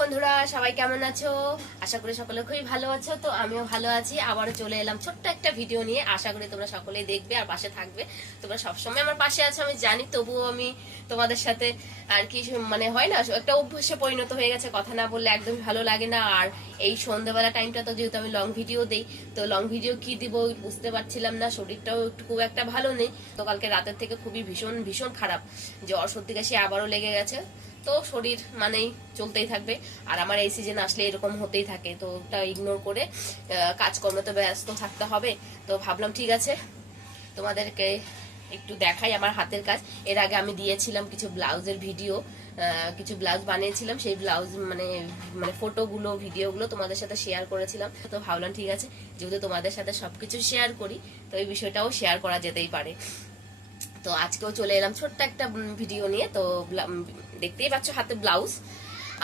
বন্ধুরা, সবাই কেমন আছো? আশা করি সকলে খুবই ভালো আছো। তো আমিও ভালো আছি। আবারও চলে এলাম ছোট্ট একটা ভিডিও নিয়ে। আশা করি তোমরা সকলেই দেখবে আর পাশে থাকবে। তোমরা সবসময় আমার পাশে আছো আমি জানি, তবুও আমি তোমাদের সাথে আর কি মানে হয় না, একটা অভ্যাসে পরিণত হয়ে গেছে, কথা না বললে একদমই ভালো লাগে না। আর এই সন্ধ্যাবেলা টাইমটা তো যেহেতু আমি লং ভিডিও দেই, তো লং ভিডিও কি দিব বুঝতে পারছিলাম না। শরীরটাও একটু খুব একটা ভালো নেই, তো কালকে রাতের থেকে খুবই ভীষণ ভীষণ খারাপ, জ্বর সর্দি কাশি আবারও লেগে গেছে। তো শরীর মানেই চলতেই থাকবে, আর আমার এই সিজন আসলে এরকম হতেই থাকে। তো ওটা ইগনোর করে কাজকর্মে তো ব্যস্ত থাকতে হবে। তো ভাবলাম ঠিক আছে তোমাদেরকে একটু দেখাই আমার হাতের কাজ। এর আগে আমি দিয়েছিলাম কিছু ব্লাউজের ভিডিও, কিছু ব্লাউজ বানিয়েছিলাম, সেই ব্লাউজ মানে মানে ফটোগুলো ভিডিওগুলো তোমাদের সাথে শেয়ার করেছিলাম। তো ভাবলাম ঠিক আছে, যেহেতু তোমাদের সাথে সবকিছু শেয়ার করি, তো এই বিষয়টাও শেয়ার করা যেতেই পারে। তো আজকেও চলে এলাম ছোট্ট একটা ভিডিও নিয়ে। তো দেখতেই পাচ্ছ হাতে ব্লাউজ,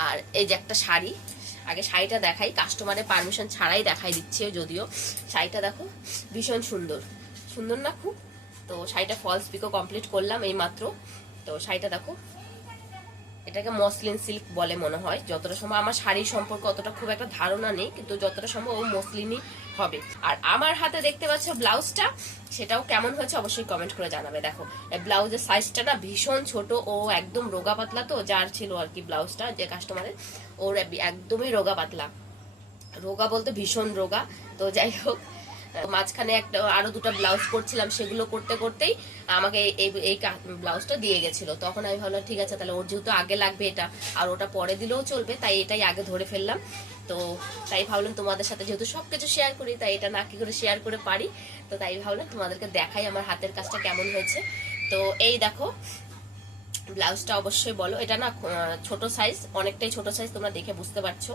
আর এই যে একটা শাড়ি। আগে শাড়িটা দেখাই, কাস্টমারের পারমিশন ছাড়াই দেখাই দিচ্ছে, যদিও শাড়িটা দেখো ভীষণ সুন্দর, সুন্দর না খুব? তো শাড়িটা ফলস পিকো কমপ্লিট করলাম এই মাত্র। তো শাড়িটা দেখো, এটাকে মসলিন সিল্ক বলে মনে হয়, যতটা সম্ভব। আমার শাড়ির সম্পর্কে অতটা খুব একটা ধারণা নেই, কিন্তু যতটা সম্ভব ও মসলিনই হবে। আর আমার হাতে দেখতে পাচ্ছ ব্লাউজটা, সেটাও কেমন হয়েছে অবশ্যই কমেন্ট করে জানাবে। দেখো এই ব্লাউজের সাইজটা না ভীষণ ছোট, ও একদম রোগা পাতলা, তো যার ছিল আর কি ব্লাউজটা যে কাস্টমারের, ওর একদমই রোগা পাতলা, রোগা বলতে ভীষণ রোগা। তো যাই হোক, মাঝখানে একটা আরো দুটো ব্লাউজ করছিলাম, সেগুলো করতে করতেই আমাকে এই ব্লাউজটা দিয়ে গেছিল। তখন আমি ভাবলাম ঠিক আছে, তাহলে ওর যেহেতু আগে লাগবে এটা, আর ওটা পরে দিলেও চলবে, তাই এটাই আগে ধরে ফেললাম। তো তাই ভাবলাম তোমাদের সাথে যেহেতু সবকিছু শেয়ার করি, তাই এটা না কি করে শেয়ার করে পারি। তো তাই ভাবলাম তোমাদেরকে দেখাই আমার হাতের কাজটা কেমন হয়েছে। তো এই দেখো ব্লাউজটা, অবশ্যই বলো এটা না ছোট সাইজ, অনেকটাই ছোট সাইজ, তোমরা দেখে বুঝতে পারছো।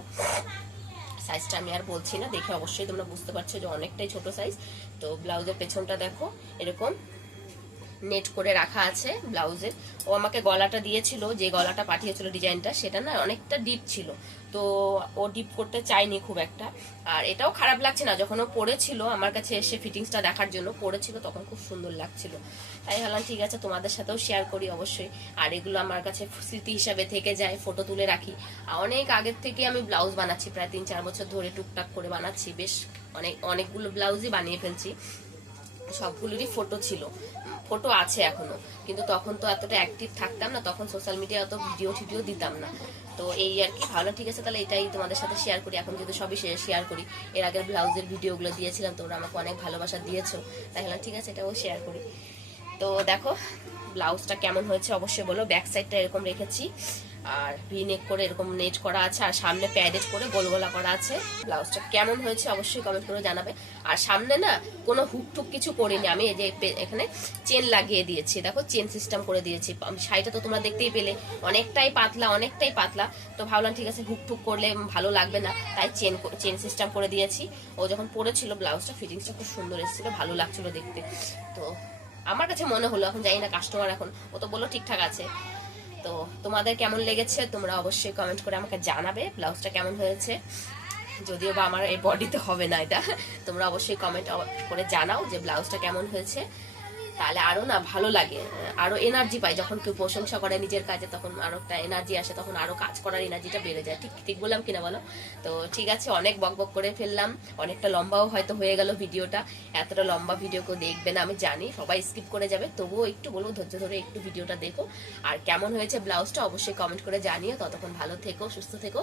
সাইজটা আমি আর বলছি না, দেখে অবশ্যই তোমরা বুঝতে পারছো যে অনেকটাই ছোট সাইজ। তো ব্লাউজের পেছনটা দেখো এরকম নেট করে রাখা আছে ব্লাউজের। ও আমাকে গলাটা দিয়েছিল, যে গলাটা পাঠিয়েছিল ডিজাইনটা, সেটা না অনেকটা ডিপ ছিল, তো ও ডিপ করতে চায়নি খুব একটা। আর এটাও খারাপ লাগছে না, যখন ও পরেছিল আমার কাছে এসে ফিটিংসটা দেখার জন্য পরেছিল, তখন খুব সুন্দর লাগছিল। তাই ভাবলাম ঠিক আছে তোমাদের সাথেও শেয়ার করি অবশ্যই। আর এগুলো আমার কাছে স্মৃতি হিসাবে থেকে যায়, ফটো তুলে রাখি। অনেক আগের থেকে আমি ব্লাউজ বানাচ্ছি, প্রায় 3-4 বছর ধরে টুকটাক করে বানাচ্ছি, বেশ অনেকগুলো ব্লাউজই বানিয়ে ফেলছি। সবগুলোরই ফটো ছিল, ফটো আছে এখনো, কিন্তু তখন তো এতটা অ্যাক্টিভ থাকতাম না, তখন সোশ্যাল মিডিয়া অত ভিডিও টিডিও দিতাম না। তো এই আর কি, ভালো ঠিক আছে, তাহলে এটাই তোমাদের সাথে শেয়ার করি। এখন যেহেতু সবই শেয়ার করি, এর আগের ব্লাউজের ভিডিওগুলো দিয়েছিলাম, তোমরা আমাকে অনেক ভালোবাসা দিয়েছো, তাই হলাম ঠিক আছে এটাও শেয়ার করি। তো দেখো ব্লাউজটা কেমন হয়েছে অবশ্যই বলো। ব্যাক সাইডটা এরকম রেখেছি, আর ভি নেক করে এরকম নেট করা আছে, আর সামনে প্যাডেড করে গোল গোলা করা আছে। ব্লাউজটা কেমন হয়েছে অবশ্যই কমেন্ট করে জানাবে। আর সামনে না কোনো হুক টুক কিছু করিনি আমি, এই যে এখানে চেন লাগিয়ে দিয়েছি, দেখো চেন সিস্টেম করে দিয়েছি। শাড়িটা তো তোমরা দেখতেই পেলে অনেকটাই পাতলা, অনেকটাই পাতলা। তো ভাবলাম ঠিক আছে হুক টুক করলে ভালো লাগবে না, তাই চেন সিস্টেম করে দিয়েছি। ও যখন পরেছিল ব্লাউজটা, ফিটিংসটা খুব সুন্দর এসেছিল, ভালো লাগছিল দেখতে। তো আমার কাছে মনে হলো, এখন জানি না কাস্টমার, এখন ও তো বললো ঠিকঠাক আছে। তো তোমাদের কেমন লেগেছে তোমরা অবশ্যই কমেন্ট করে আমাকে জানাবে ব্লাউজটা কেমন হয়েছে। যদিও বা আমার এই বডিতে হবে না এটা, তোমরা অবশ্যই কমেন্ট করে জানাও যে ব্লাউজটা কেমন হয়েছে। তাহলে আরো না ভালো লাগে, আরো এনার্জি পাই যখন কেউ প্রশংসা করে নিজের কাজে, তখন আরো একটা এনার্জি আসে, তখন আরো কাজ করার এনার্জিটা বেড়ে যায়। ঠিক ঠিক বললাম কিনা বলো? তো ঠিক আছে, অনেক বকবক করে ফেললাম, অনেকটা লম্বাও হয়তো হয়ে গেল ভিডিওটা। এতটা লম্বা ভিডিও কেউ দেখবে না আমি জানি, সবাই স্কিপ করে যাবে, তবুও একটু বলবো ধৈর্য ধরে একটু ভিডিওটা দেখো। আর কেমন হয়েছে ব্লাউজটা অবশ্যই কমেন্ট করে জানিও। ততক্ষণ ভালো থেকো, সুস্থ থেকো।